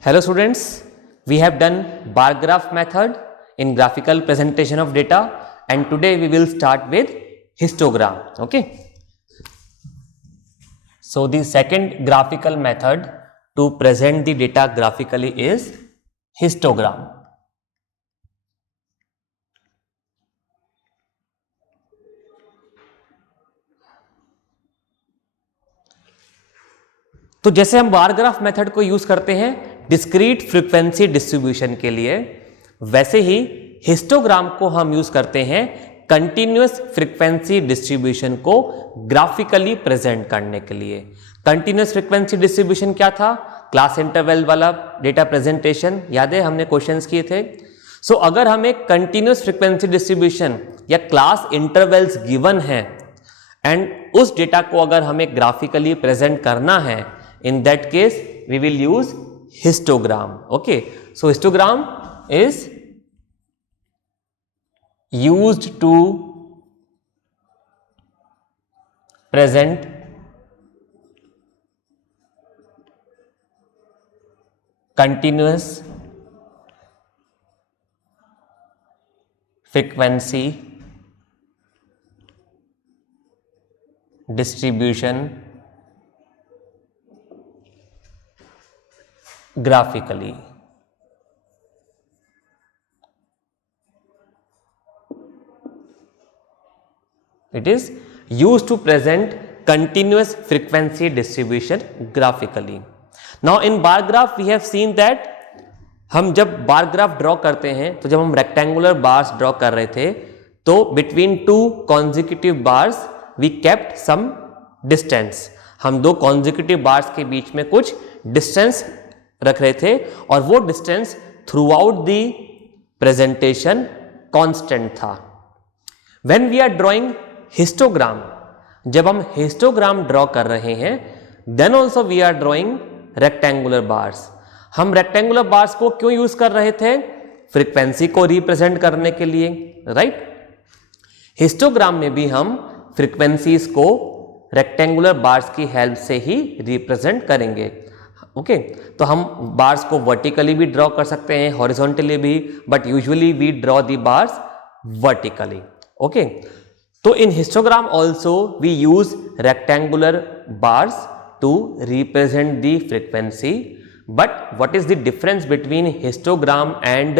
Hello students, we have done bar graph method in graphical presentation of data and today we will start with histogram. Okay. So the second graphical method to present the data graphically is histogram. तो जैसे हम bar graph method को use करते हैं discrete frequency distribution के लिए, वैसे ही histogram को हम यूज करते हैं कंटिन्यूअस फ्रीक्वेंसी डिस्ट्रीब्यूशन को ग्राफिकली प्रेजेंट करने के लिए। कंटिन्यूअस फ्रीक्वेंसी डिस्ट्रीब्यूशन क्या था? क्लास इंटरवल वाला डेटा प्रेजेंटेशन, याद है हमने क्वेश्चंस किए थे। सो अगर हमें कंटिन्यूअस फ्रीक्वेंसी डिस्ट्रीब्यूशन या क्लास इंटरवल्स गिवन है एंड उस डेटा को अगर हमें ग्राफिकली प्रेजेंट करना है, in that case we will use histogram. Okay, so histogram is used to present continuous frequency distribution graphically. It is used to present continuous frequency distribution graphically. Now in bar graph we have seen that हम जब bar graph draw करते हैं तो जब हम rectangular bars draw कर रहे थे तो between two consecutive bars we kept some distance. हम दो कॉन्जिक्यूटिव बार्स के बीच में कुछ डिस्टेंस रख रहे थे और वो distance throughout the presentation constant था। When we are drawing histogram, जब हम हिस्टोग्राम ड्रॉ कर रहे हैं then also we are drawing rectangular bars. हम रेक्टेंगुलर बार्स को क्यों यूज कर रहे थे? फ्रीक्वेंसी को रिप्रेजेंट करने के लिए, राइट। हिस्टोग्राम में भी हम फ्रीक्वेंसीज को रेक्टेंगुलर बार्स की हेल्प से ही रिप्रेजेंट करेंगे। ओके, तो हम बार्स को वर्टिकली भी ड्रॉ कर सकते हैं, हॉरिजॉन्टली भी, but usually we draw the bars vertically. Okay, तो in histogram also we use rectangular bars to represent the frequency. But what is the difference between histogram and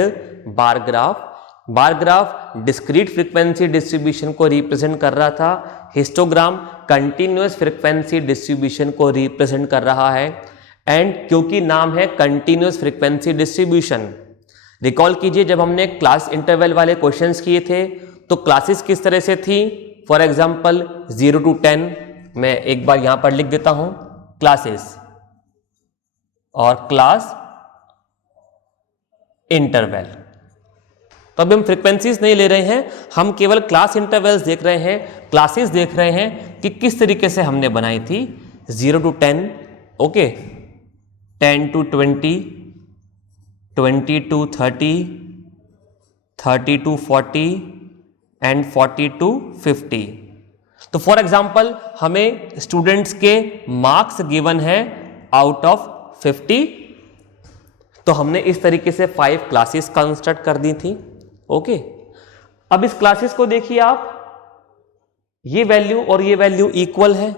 bar graph? Bar graph discrete frequency distribution को represent कर रहा था, histogram continuous frequency distribution को represent कर रहा है। And क्योंकि नाम है कंटिन्यूअस फ्रीक्वेंसी डिस्ट्रीब्यूशन, रिकॉल कीजिए जब हमने क्लास इंटरवल वाले क्वेश्चंस किए थे तो क्लासेस किस तरह से थी। फॉर एग्जांपल 0 to 10, मैं एक बार यहां पर लिख देता हूं क्लासेस और क्लास इंटरवल। तो अभी हम फ्रीक्वेंसीज नहीं ले रहे हैं, हम केवल क्लास इंटरवल्स देख रहे हैं, क्लासेस देख रहे हैं कि किस तरीके से हमने बनाई थी। 0 to 10, okay, 10 to 20, 20 to 30, 30 to 40 and 40 to 50। तो फॉर एग्जांपल हमें स्टूडेंट्स के मार्क्स गिवन है आउट ऑफ 50, तो हमने इस तरीके से 5 क्लासेस कंस्ट्रक्ट कर दी थी। ओके, अब इस क्लासेस को देखिए आप, ये वैल्यू और ये वैल्यू इक्वल है,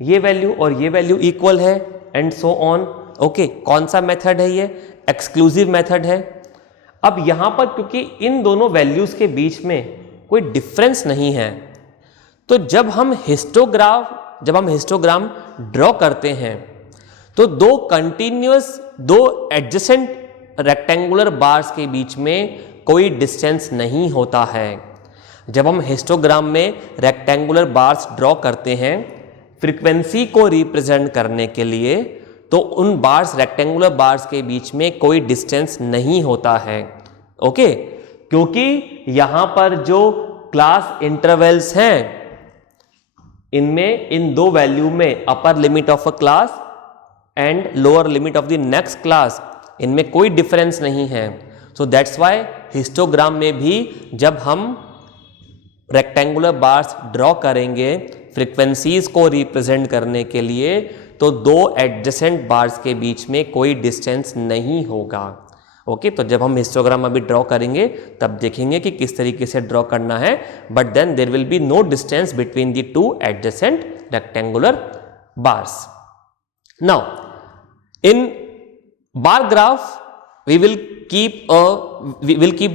ये वैल्यू और ये वैल्यू इक्वल है एंड सो ऑन। ओके, कौन सा मेथड है ये? एक्सक्लूसिव मेथड है। अब यहां पर क्योंकि इन दोनों वैल्यूज के बीच में कोई डिफरेंस नहीं है, तो जब हम हिस्टोग्राम ड्रॉ करते हैं तो दो एडजेसेंट रेक्टेंगुलर बार्स के बीच में कोई डिस्टेंस नहीं होता है। जब हम हिस्टोग्राम में रेक्टेंगुलर बार्स ड्रॉ करते हैं फ्रीक्वेंसी को रिप्रेजेंट करने के लिए, तो उन बार्स, रेक्टेंगुलर बार्स के बीच में कोई डिस्टेंस नहीं होता है। ओके, क्योंकि यहां पर जो क्लास इंटरवल्स हैं इनमें, इन दो वैल्यू में upper limit of a class and lower limit of the next class, इनमें कोई डिफरेंस नहीं है। सो दैट्स व्हाई हिस्टोग्राम में भी जब हम रेक्टेंगुलर बार्स ड्रॉ करेंगे फ्रीक्वेंसीज को रिप्रेजेंट करने के लिए, तो दो एडजेसेंट बार्स के बीच में कोई डिस्टेंस नहीं होगा। ओके, तो जब हम हिस्टोग्राम अभी ड्रॉ करेंगे तब देखेंगे कि किस तरीके से ड्रॉ करना है, but then there will be no distance between the two adjacent rectangular bars. Now in bar graph we will keep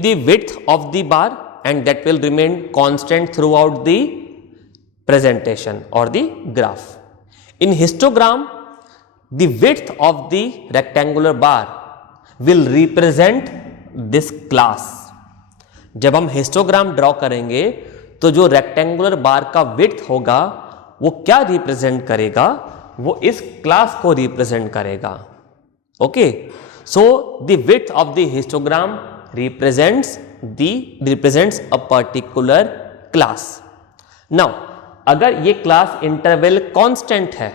the width of the bar and that will remain constant throughout the presentation or the graph. In histogram, the width of the rectangular bar will represent this class. जब हम histogram draw करेंगे तो जो rectangular बार का width होगा वो क्या represent करेगा, वो इस क्लास को रिप्रेजेंट करेगा। Okay, so the width of the histogram represents a particular class. Now अगर ये क्लास इंटरवल कांस्टेंट है,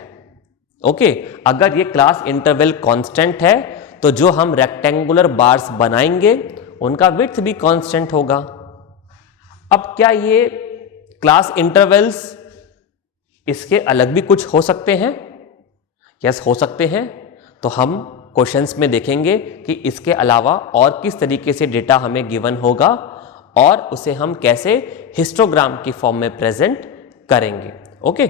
ओके, अगर ये क्लास इंटरवल कांस्टेंट है तो जो हम रेक्टेंगुलर बार्स बनाएंगे उनका विड्थ भी कांस्टेंट होगा। अब क्या ये क्लास इंटरवल्स इसके अलग भी कुछ हो सकते हैं? यस, हो सकते हैं। तो हम क्वेश्चंस में देखेंगे कि इसके अलावा और किस तरीके से डेटा हमें गिवन होगा और उसे हम कैसे हिस्टोग्राम की फॉर्म में प्रेजेंट करेंगे। ओके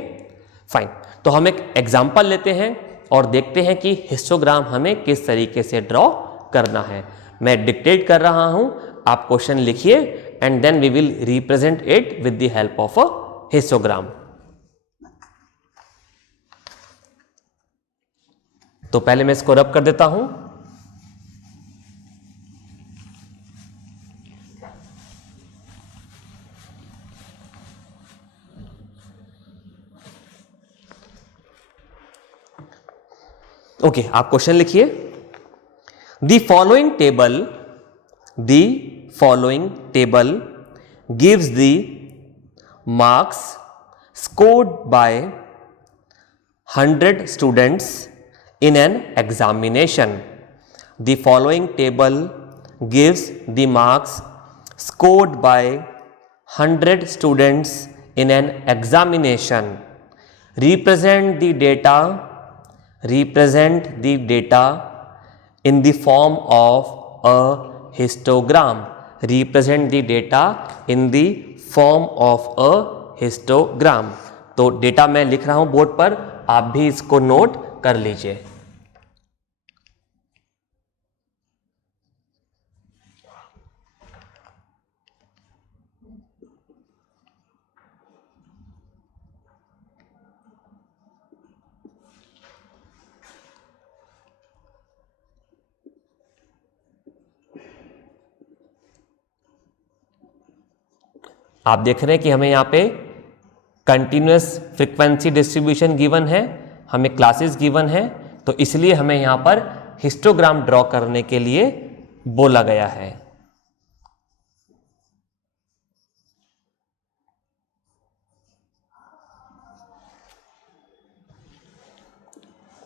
फाइन, तो हम एक एग्जांपल लेते हैं और देखते हैं कि हिस्टोग्राम हमें किस तरीके से ड्रॉ करना है। मैं डिक्टेट कर रहा हूं, आप क्वेश्चन लिखिए and then we will represent it with the help of a histogram. तो पहले मैं इसको रब कर देता हूं। ओके, आप क्वेश्चन लिखिए। The following table gives the marks scored by 100 students in an examination. The following table gives the marks scored by 100 students in an examination. Represent the data in the form of a histogram. Represent the data in the form of a histogram. तो data मैं लिख रहा हूं board पर, आप भी इसको note कर लीजिए। आप देख रहे हैं कि हमें यहाँ पे कंटिन्यूअस फ्रीक्वेंसी डिस्ट्रीब्यूशन गिवन है, हमें क्लासेस गिवन है, तो इसलिए हमें यहाँ पर हिस्टोग्राम ड्रॉ करने के लिए बोला गया है।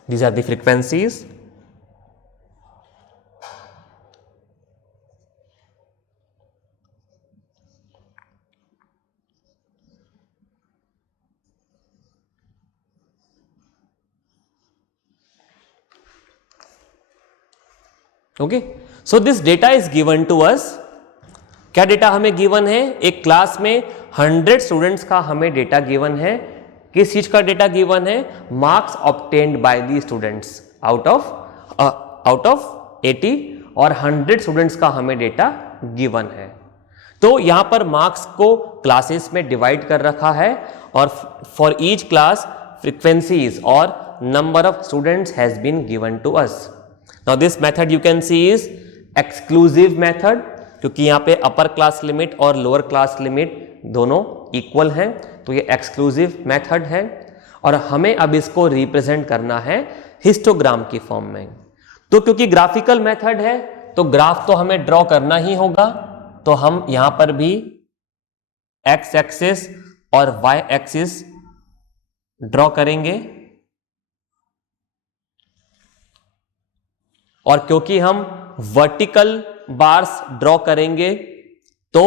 These are the frequencies. Okay, so this data is given to us. क्या डेटा हमें गिवन है? एक क्लास में 100 स्टूडेंट्स का हमें डेटा गिवन है। किस चीज का डेटा गिवन है? Marks obtained by the students out of 80 और 100 स्टूडेंट्स का हमें डेटा गिवन है। तो यहां पर मार्क्स को क्लासेस में डिवाइड कर रखा है और फॉर ईच क्लास फ्रीक्वेंसीज और number of students has been given to us. Now this method you can see is exclusive method, क्योंकि यहाँ पे अपर क्लास लिमिट और लोअर क्लास लिमिट दोनों इक्वल हैं, तो ये एक्सक्लूसिव मेथड है और हमें अब इसको रिप्रेजेंट करना है हिस्टोग्राम की फॉर्म में। तो क्योंकि ग्राफिकल मेथड है तो ग्राफ तो हमें ड्रॉ करना ही होगा, तो हम यहां पर भी एक्स एक्सिस और वाई एक्सिस ड्रॉ करेंगे और क्योंकि हम वर्टिकल बार्स ड्रॉ करेंगे तो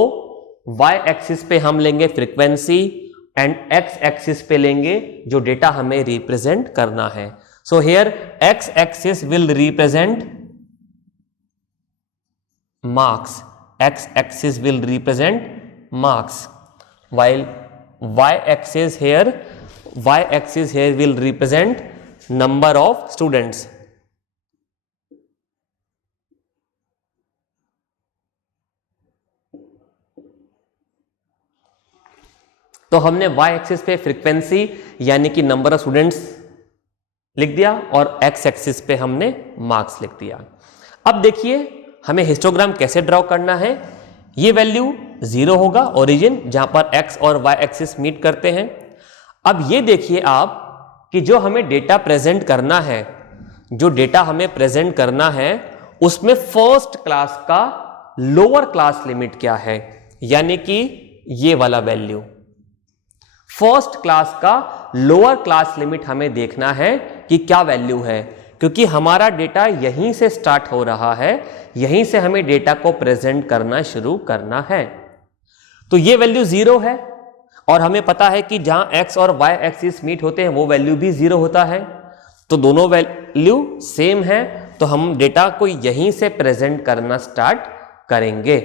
y एक्सिस पे हम लेंगे फ्रीक्वेंसी एंड x एक्सिस पे लेंगे जो डेटा हमें रिप्रेजेंट करना है। So here x axis will represent marks. X axis will represent marks, while y axis here will represent number of students. तो हमने y एक्सिस पे फ्रीक्वेंसी यानी कि नंबर ऑफ स्टूडेंट्स लिख दिया और x एक्सिस पे हमने मार्क्स लिख दिया। अब देखिए हमें हिस्टोग्राम कैसे ड्रॉ करना है। ये वैल्यू 0 होगा ओरिजिन, जहां पर x और y एक्सिस मीट करते हैं। अब ये देखिए आप कि जो हमें डेटा प्रेजेंट करना है, उसमें फर्स्ट क्लास का लोअर क्लास लिमिट क्या है, यानी कि ये वाला वैल्यू। फर्स्ट क्लास का लोअर क्लास लिमिट हमें देखना है कि क्या वैल्यू है, क्योंकि हमारा डेटा यहीं से स्टार्ट हो रहा है, यहीं से हमें डेटा को प्रेजेंट करना शुरू करना है। तो ये वैल्यू 0 है और हमें पता है कि जहां x और y एक्सिस मीट होते हैं वो वैल्यू भी 0 होता है, तो दोनों वैल्यू सेम है, तो हम डेटा को यहीं से प्रेजेंट करना स्टार्ट करेंगे।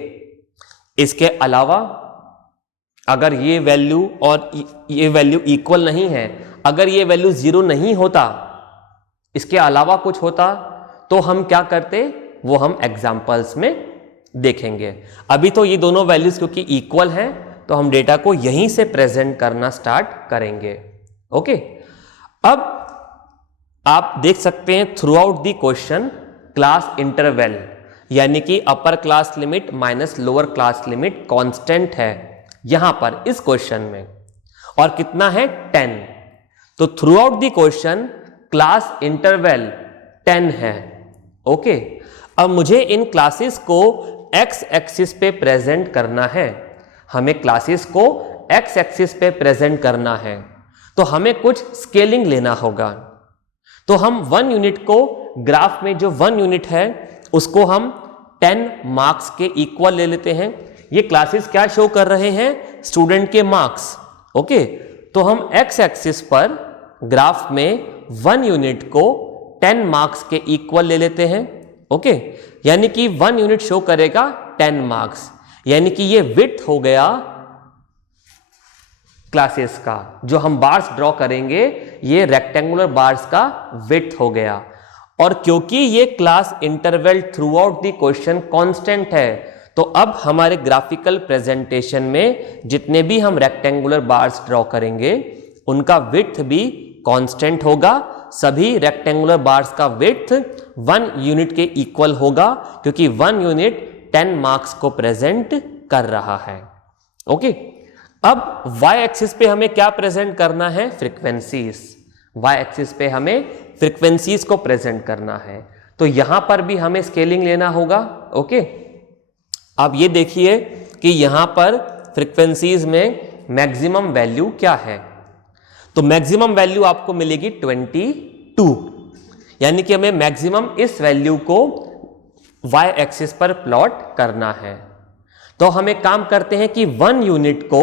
इसके अलावा अगर ये वैल्यू और ये वैल्यू इक्वल नहीं है, अगर ये वैल्यू 0 नहीं होता, इसके अलावा कुछ होता, तो हम क्या करते, वो हम एग्जाम्पल्स में देखेंगे। अभी तो ये दोनों वैल्यूज क्योंकि इक्वल हैं, तो हम डेटा को यहीं से प्रेजेंट करना स्टार्ट करेंगे। ओके, अब आप देख सकते हैं through out the question class interval यानी कि अपर class limit minus lower class limit constant है यहां पर इस क्वेश्चन में, और कितना है 10। तो through out the question class interval 10 है। ओके, अब मुझे इन क्लासेस को x एक्सिस पे प्रेजेंट करना है, हमें क्लासेस को x एक्सिस पे प्रेजेंट करना है, तो हमें कुछ स्केलिंग लेना होगा। तो हम 1 यूनिट को ग्राफ में जो 1 यूनिट है उसको हम 10 मार्क्स के इक्वल ले लेते हैं। ये क्लासेस क्या शो कर रहे हैं, स्टूडेंट के मार्क्स। ओके, तो हम x एक्सिस पर ग्राफ में 1 यूनिट को 10 मार्क्स के इक्वल ले लेते हैं। ओके, यानी कि 1 यूनिट शो करेगा 10 मार्क्स, यानी कि ये विड्थ हो गया क्लासेस का। जो हम बार्स ड्रॉ करेंगे ये रेक्टेंगुलर बार्स का विड्थ हो गया। और क्योंकि ये class interval through out the question constant है, तो अब हमारे ग्राफिकल प्रेजेंटेशन में जितने भी हम रेक्टेंगुलर बार्स ड्रॉ करेंगे उनका विड्थ भी कांस्टेंट होगा। सभी रेक्टेंगुलर बार्स का विड्थ 1 यूनिट के इक्वल होगा, क्योंकि 1 यूनिट 10 मार्क्स को प्रेजेंट कर रहा है। ओके, अब y एक्सिस पे हमें क्या प्रेजेंट करना है, फ्रीक्वेंसीज। y एक्सिस पे हमें फ्रीक्वेंसीज को प्रेजेंट करना है, तो यहां पर भी हमें स्केलिंग लेना होगा। ओके, अब ये देखिए कि यहां पर फ्रीक्वेंसीज में मैक्सिमम वैल्यू क्या है। तो मैक्सिमम वैल्यू आपको मिलेगी 22, यानी कि हमें मैक्सिमम इस वैल्यू को y एक्सिस पर प्लॉट करना है। तो हमें काम करते हैं कि 1 यूनिट को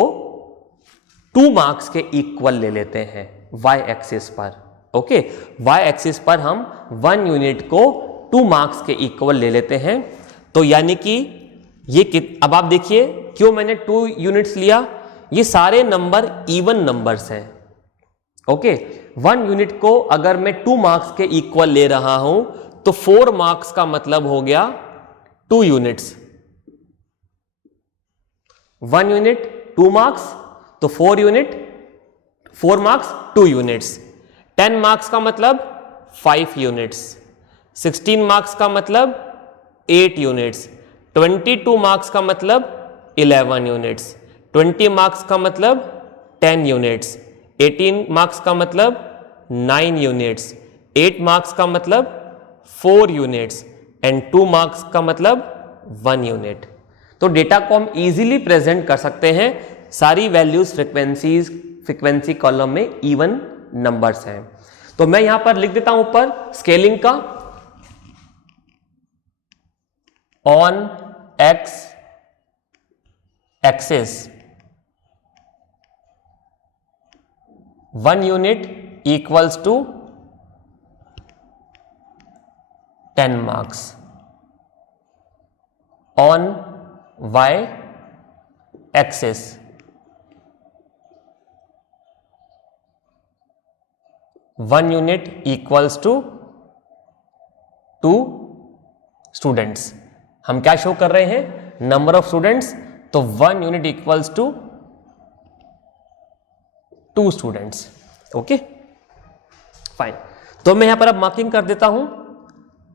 2 मार्क्स के इक्वल ले लेते हैं y एक्सिस पर। ओके, y एक्सिस पर हम 1 यूनिट को 2 मार्क्स के इक्वल ले लेते हैं। तो यानी कि ये अब आप देखिए क्यों मैंने 2 यूनिट्स लिया, ये सारे नंबर इवन नंबर्स हैं। ओके, 1 यूनिट को अगर मैं 2 मार्क्स के इक्वल ले रहा हूं तो 4 मार्क्स का मतलब हो गया 2 यूनिट्स। 1 यूनिट 2 मार्क्स, तो 4 यूनिट 4 मार्क्स 2 यूनिट्स। 10 मार्क्स का मतलब 5 यूनिट्स। 16 मार्क्स का मतलब 8 यूनिट्स। 22 मार्क्स का मतलब 11 यूनिट्स। 20 मार्क्स का मतलब 10 यूनिट्स। 18 मार्क्स का मतलब 9 यूनिट्स। 8 मार्क्स का मतलब 4 यूनिट्स एंड 2 मार्क्स का मतलब 1 यूनिट। तो डेटा को हम इजीली प्रेजेंट कर सकते हैं। सारी वैल्यूज फ्रीक्वेंसी कॉलम में इवन नंबर्स हैं। तो मैं यहां पर लिख देता हूं ऊपर स्केलिंग का on x axis 1 unit equals to 10 marks on y axis. One unit equals to 2 students. हम क्या शो कर रहे हैं? Number of students. तो 1 unit equals to 2 students. Okay fine. तो मैं यहां पर अब मार्किंग कर देता हूं.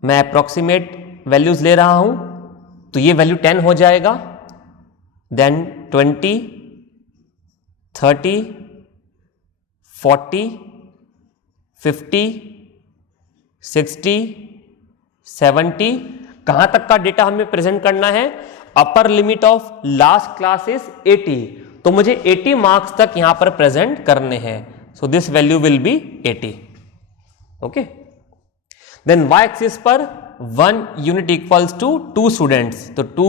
मैं अप्रोक्सीमेट वैल्यूज ले रहा हूं. तो ये वैल्यू 10 हो जाएगा. देन 20, 30, 40, 50, 60, 70. कहां तक का डेटा हमें प्रेजेंट करना है? Upper limit of last class is 80. तो मुझे 80 मार्क्स तक यहां पर प्रेजेंट करने हैं. So this value will be 80. Okay. Then y axis पर 1 यूनिट इक्वल्स टू 2 स्टूडेंट्स. तो 2,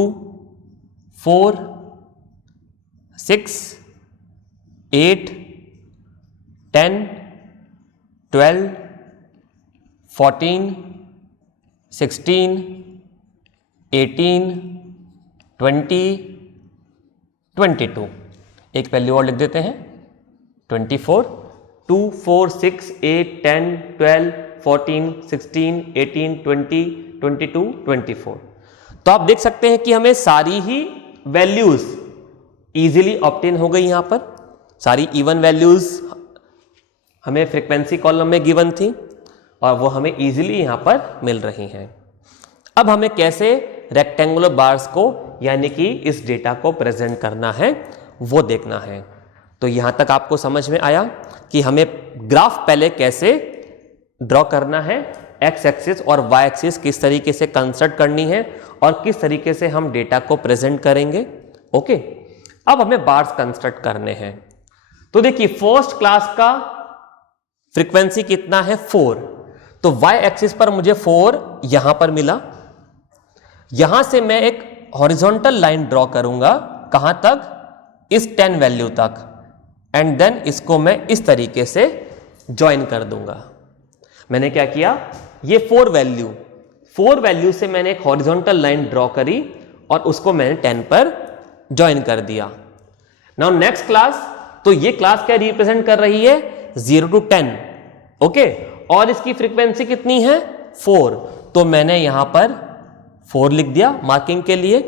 4, 6, 8, 10, 12, 14, 16, 18, 20, 22. एक वैल्यू और लिख देते हैं 24. 2, 4, 6, 8, 10, 12, 14, 16, 18, 20, 22, 24. तो आप देख सकते हैं कि हमें सारी ही वैल्यूज इजीली ऑब्टेन हो गई. यहां पर सारी इवन वैल्यूज हमें फ्रीक्वेंसी कॉलम में गिवन थी और वो हमें इजीली यहां पर मिल रही हैं. अब हमें कैसे रेक्टेंगुलर बार्स को यानी कि इस डेटा को प्रेजेंट करना है वो देखना है. तो यहां तक आपको समझ में आया कि हमें ग्राफ पहले कैसे ड्रॉ करना है, एक्स एक्सिस और वाई एक्सिस किस तरीके से कंस्ट्रक्ट करनी है और किस तरीके से हम डेटा को प्रेजेंट करेंगे. ओके. अब हमें बार्स कंस्ट्रक्ट करने हैं. तो देखिए फर्स्ट क्लास का फ्रीक्वेंसी कितना है? 4. तो y एक्सिस पर मुझे 4 यहां पर मिला. यहां से मैं एक हॉरिजॉन्टल लाइन ड्रॉ करूंगा. कहां तक? इस 10 वैल्यू तक. एंड देन इसको मैं इस तरीके से ज्वाइन कर दूंगा. मैंने क्या किया? ये 4 वैल्यू से मैंने एक हॉरिजॉन्टल लाइन ड्रॉ करी और उसको मैंने 10 पर ज्वाइन कर दिया. Now next class. तो ये क्लास क्या रिप्रेजेंट कर रही है? 0 to 10. ओके. और इसकी फ्रीक्वेंसी कितनी है? 4. तो मैंने यहां पर 4 लिख दिया मार्किंग के लिए.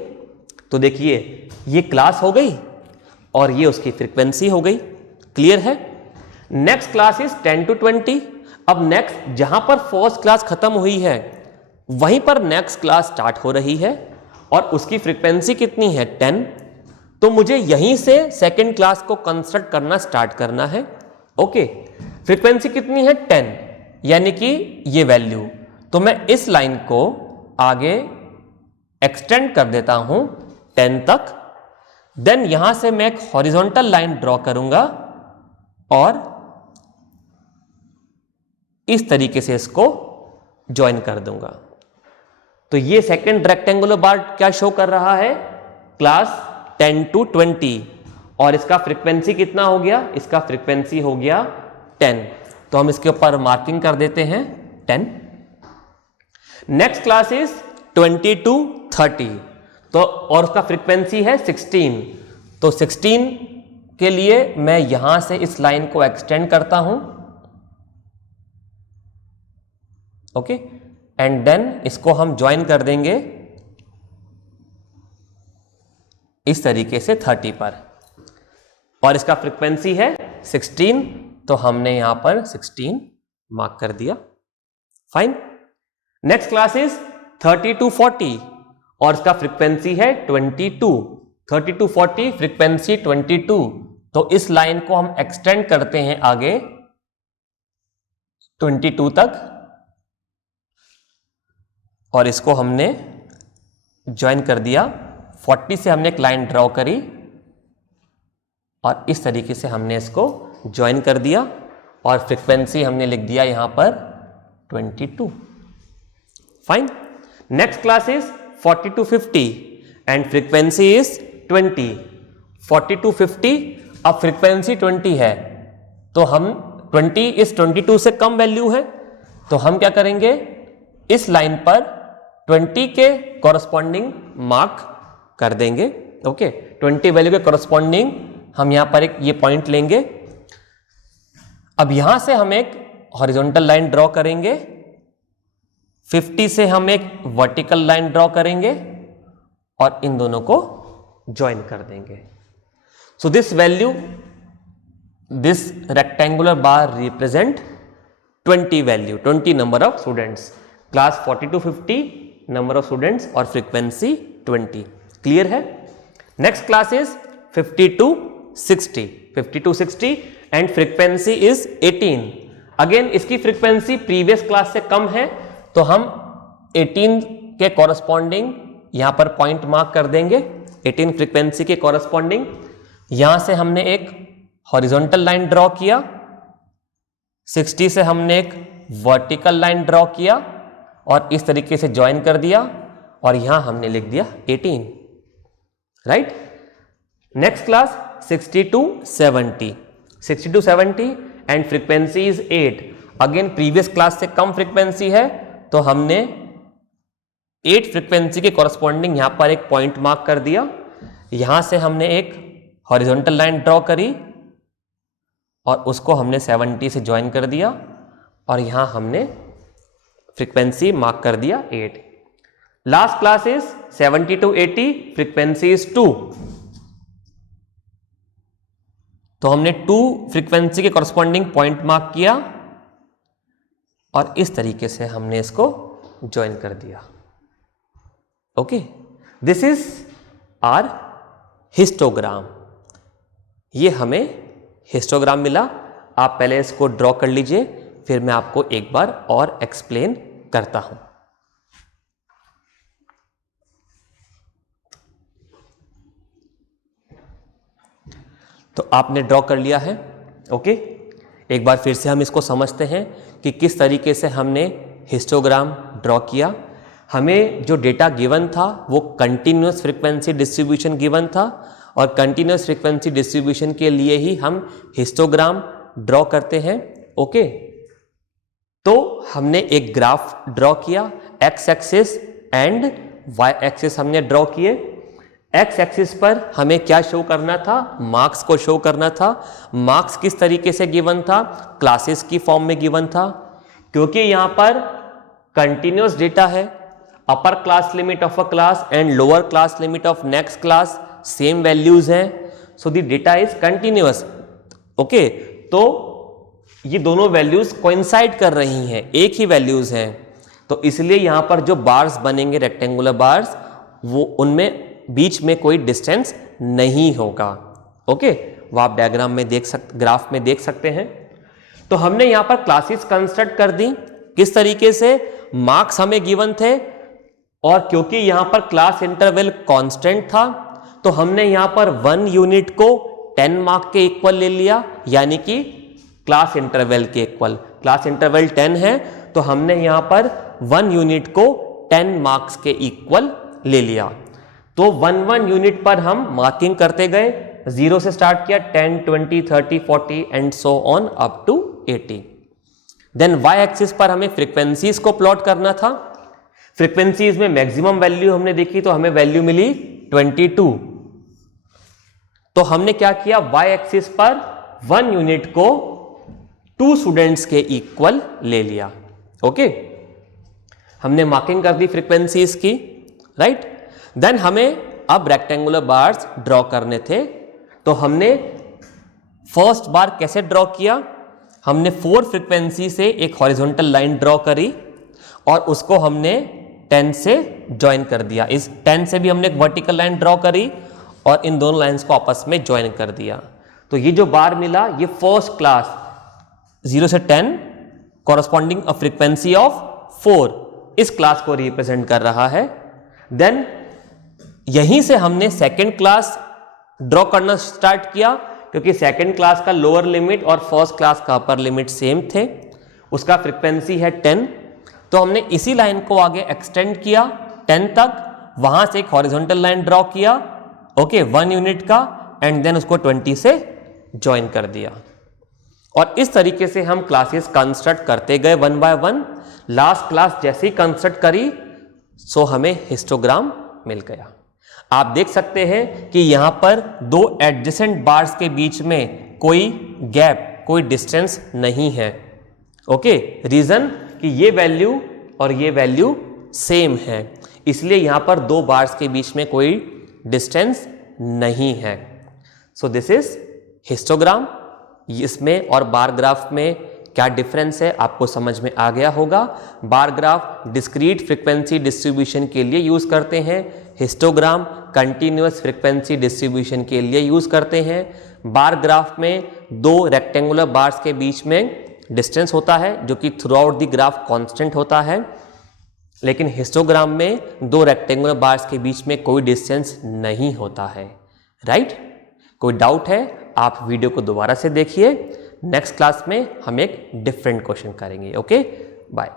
तो देखिए ये क्लास हो गई और ये उसकी फ्रीक्वेंसी हो गई. क्लियर है? Next class is 10 to 20. अब नेक्स्ट जहां पर फर्स्ट क्लास खत्म हुई है वहीं पर नेक्स्ट क्लास स्टार्ट हो रही है और उसकी फ्रीक्वेंसी कितनी है? 10. तो मुझे यहीं से सेकेंड क्लास को कंस्ट्रक्ट करना स्टार्ट करना है. ओके. फ्रीक्वेंसी कितनी है? 10. यानी कि ये वैल्यू. तो मैं इस लाइन को आगे एक्सटेंड कर देता हूं 10 तक. देन यहां से मैं एक हॉरिजॉन्टल लाइन ड्रॉ करूंगा और इस तरीके से इसको ज्वाइन कर दूंगा. तो ये सेकेंड रेक्टेंगुलर बार क्या शो कर रहा है? Class 10 to 20. और इसका फ्रीक्वेंसी कितना हो गया? इसका फ्रीक्वेंसी हो गया 10. तो हम इसके ऊपर मार्किंग कर देते हैं 10. Next class is 20 to 30. तो और उसका फ्रीक्वेंसी है 16. तो 16 के लिए मैं यहां से इस लाइन को एक्सटेंड करता हूं. ओके. एंड देन इसको हम ज्वाइन कर देंगे इस तरीके से 30 पर. और इसका फ्रीक्वेंसी है 16. तो हमने यहां पर 16 मार्क कर दिया. Fine. Next class is 30 to 40 और इसका फ्रीक्वेंसी है 22. 30 to 40 फ्रीक्वेंसी 22. तो इस लाइन को हम एक्सटेंड करते हैं आगे 22 तक और इसको हमने ज्वाइन कर दिया. 40 से हमने एक लाइन ड्रॉ करी और इस तरीके से हमने इसको ज्वाइन कर दिया और फ्रीक्वेंसी हमने लिख दिया यहां पर 22. Fine. Next class is 40 to 50 and frequency is 20. 40 to 50. अब फ्रीक्वेंसी 20 है तो हम 20 इस 22 से कम वैल्यू है. तो हम क्या करेंगे? इस लाइन पर 20 के कॉरस्पॉन्डिंग मार्क कर देंगे। ओके, 20 वैल्यू के कॉरस्पॉन्डिंग हम यहां पर एक ये पॉइंट लेंगे। अब यहां से हम एक हॉरिजॉन्टल लाइन ड्रॉ करेंगे, 50 से हम एक वर्टिकल लाइन ड्रॉ करेंगे और इन दोनों को ज्वाइन कर देंगे। सो this value, this rectangular bar represent 20 value, 20 number of students, class 40 to 50 number of students और फ्रीक्वेंसी 20। क्लियर है? Next class is 50 to 60, 50 to 60 and frequency is 18। Again इसकी फ्रीक्वेंसी प्रीवियस क्लास से कम है, तो हम 18 के कॉरस्पॉन्डिंग यहां पर पॉइंट मार्क कर देंगे। 18 फ्रीक्वेंसी के कॉरस्पॉन्डिंग यहां से हमने एक हॉरिजॉन्टल लाइन ड्रॉ किया, 60 से हमने एक वर्टिकल लाइन ड्रॉ किया और इस तरीके से ज्वाइन कर दिया और यहां हमने लिख दिया 18, right. Next class 60 to 70, 60 to 70 and frequency is 8। Again previous class से कम फ्रीक्वेंसी है, तो हमने 8 फ्रीक्वेंसी के कॉरस्पॉन्डिंग यहां पर एक पॉइंट मार्क कर दिया। यहां से हमने एक हॉरिजॉन्टल लाइन ड्रॉ करी और उसको हमने 70 से ज्वाइन कर दिया और यहां हमने फ्रीक्वेंसी मार्क कर दिया 8। Last class is 70 to 80, frequency is 2। तो हमने 2 फ्रीक्वेंसी के कॉरस्पॉन्डिंग पॉइंट मार्क किया और इस तरीके से हमने इसको ज्वाइन कर दिया। Okay, this is our histogram. ये हमें हिस्टोग्राम मिला। आप पहले इसको ड्रॉ कर लीजिए, फिर मैं आपको एक बार और एक्सप्लेन करता हूं। तो आपने ड्रॉ कर लिया है। ओके, एक बार फिर से हम इसको समझते हैं कि किस तरीके से हमने हिस्टोग्राम ड्रॉ किया। हमें जो डेटा गिवन था वो कंटिन्यूअस फ्रीक्वेंसी डिस्ट्रीब्यूशन गिवन था और कंटिन्यूअस फ्रीक्वेंसी डिस्ट्रीब्यूशन के लिए ही हम हिस्टोग्राम ड्रॉ करते हैं। ओके, तो हमने एक ग्राफ ड्रॉ किया, x axis and y axis हमने ड्रॉ किए। एक्स एक्सिस पर हमें क्या शो करना था? मार्क्स को शो करना था। मार्क्स किस तरीके से गिवन था? क्लासेस की फॉर्म में गिवन था। क्योंकि यहां पर कंटिन्यूअस डेटा है, upper class limit of a class and lower class limit of next class same values हैं, so the data is continuous. Okay, तो ये दोनों वैल्यूज कोइंसाइड कर रही हैं, एक ही वैल्यूज हैं, तो इसलिए यहां पर जो बार्स बनेंगे रेक्टेंगुलर बार्स, वो उनमें बीच में कोई डिस्टेंस नहीं होगा। ओके, वो आप डायग्राम में ग्राफ में देख सकते हैं। तो हमने यहां पर क्लासेस कंस्ट्रक्ट कर दी। किस तरीके से? मार्क्स हमें गिवन थे और क्योंकि यहां पर क्लास इंटरवल कांस्टेंट था, तो हमने यहां पर 1 यूनिट को 10 मार्क के इक्वल ले लिया, यानी कि क्लास इंटरवल के इक्वल। क्लास इंटरवल 10 है, तो हमने यहां पर 1 यूनिट को 10 मार्क्स के इक्वल ले लिया। तो 1 यूनिट पर हम मार्किंग करते गए, 0 से स्टार्ट किया, 10, 20, 30, 40 and so on up to 80। Then y axis पर हमें फ्रीक्वेंसीज को प्लॉट करना था। फ्रीक्वेंसीज में मैक्सिमम वैल्यू हमने देखी, तो हमें वैल्यू मिली 22। तो हमने क्या किया? वाई एक्सिस पर 1 यूनिट को 2 स्टूडेंट्स के इक्वल ले लिया। ओके, हमने मार्किंग कर दी फ्रीक्वेंसीज की, राइट। देन हमें अब रेक्टेंगुलर बार्स ड्रॉ करने थे, तो हमने फर्स्ट बार कैसे ड्रॉ किया? हमने 4 फ्रीक्वेंसी से एक हॉरिजॉन्टल लाइन ड्रॉ करी और उसको हमने 10 से ज्वाइन कर दिया। इस 10 से भी हमने एक वर्टिकल लाइन ड्रॉ करी और इन दोनों लाइंस को आपस में ज्वाइन कर दिया। तो ये जो बार मिला, ये फर्स्ट क्लास 0 से 10 कॉरस्पॉन्डिंग अ फ्रीक्वेंसी ऑफ 4, इस क्लास को रिप्रेजेंट कर रहा है। देन यहीं से हमने सेकेंड क्लास ड्रॉ करना स्टार्ट किया, क्योंकि सेकेंड क्लास का लोअर लिमिट और फर्स्ट क्लास का अपर लिमिट सेम थे, उसका फ्रीक्वेंसी है 10। तो हमने इसी लाइन को आगे एक्सटेंड किया 10 तक, वहां से एक हॉरिजॉन्टल लाइन ड्रॉ किया, ओके, 1 यूनिट का, एंड देन उसको 20 से ज्वाइन कर दिया। और इस तरीके से हम क्लासेस कंस्ट्रक्ट करते गए 1 बाय 1। लास्ट क्लास जैसे ही कंस्ट्रक्ट करी, सो हमें हिस्टोग्राम मिल गया। आप देख सकते हैं कि यहां पर दो एडजेसेंट बार्स के बीच में कोई गैप, कोई डिस्टेंस नहीं है। ओके, रीजन कि ये वैल्यू और ये वैल्यू सेम है, इसलिए यहां पर दो बार्स के बीच में कोई डिस्टेंस नहीं है। So this is histogram. इसमें और बार ग्राफ में क्या डिफरेंस है आपको समझ में आ गया होगा। बार ग्राफ डिस्क्रीट फ्रीक्वेंसी डिस्ट्रीब्यूशन के लिए यूज करते हैं, हिस्टोग्राम कंटिन्यूअस फ्रीक्वेंसी डिस्ट्रीब्यूशन के लिए यूज करते हैं। बार ग्राफ में दो रेक्टेंगुलर बार्स के बीच में डिस्टेंस होता है जो कि through out the graph constant होता है, लेकिन हिस्टोग्राम में दो रेक्टेंगुलर बार्स के बीच में कोई डिस्टेंस नहीं होता है। राइट? कोई डाउट है आप वीडियो को दोबारा से देखिए। नेक्स्ट क्लास में हम एक डिफरेंट क्वेश्चन करेंगे। Okay, bye.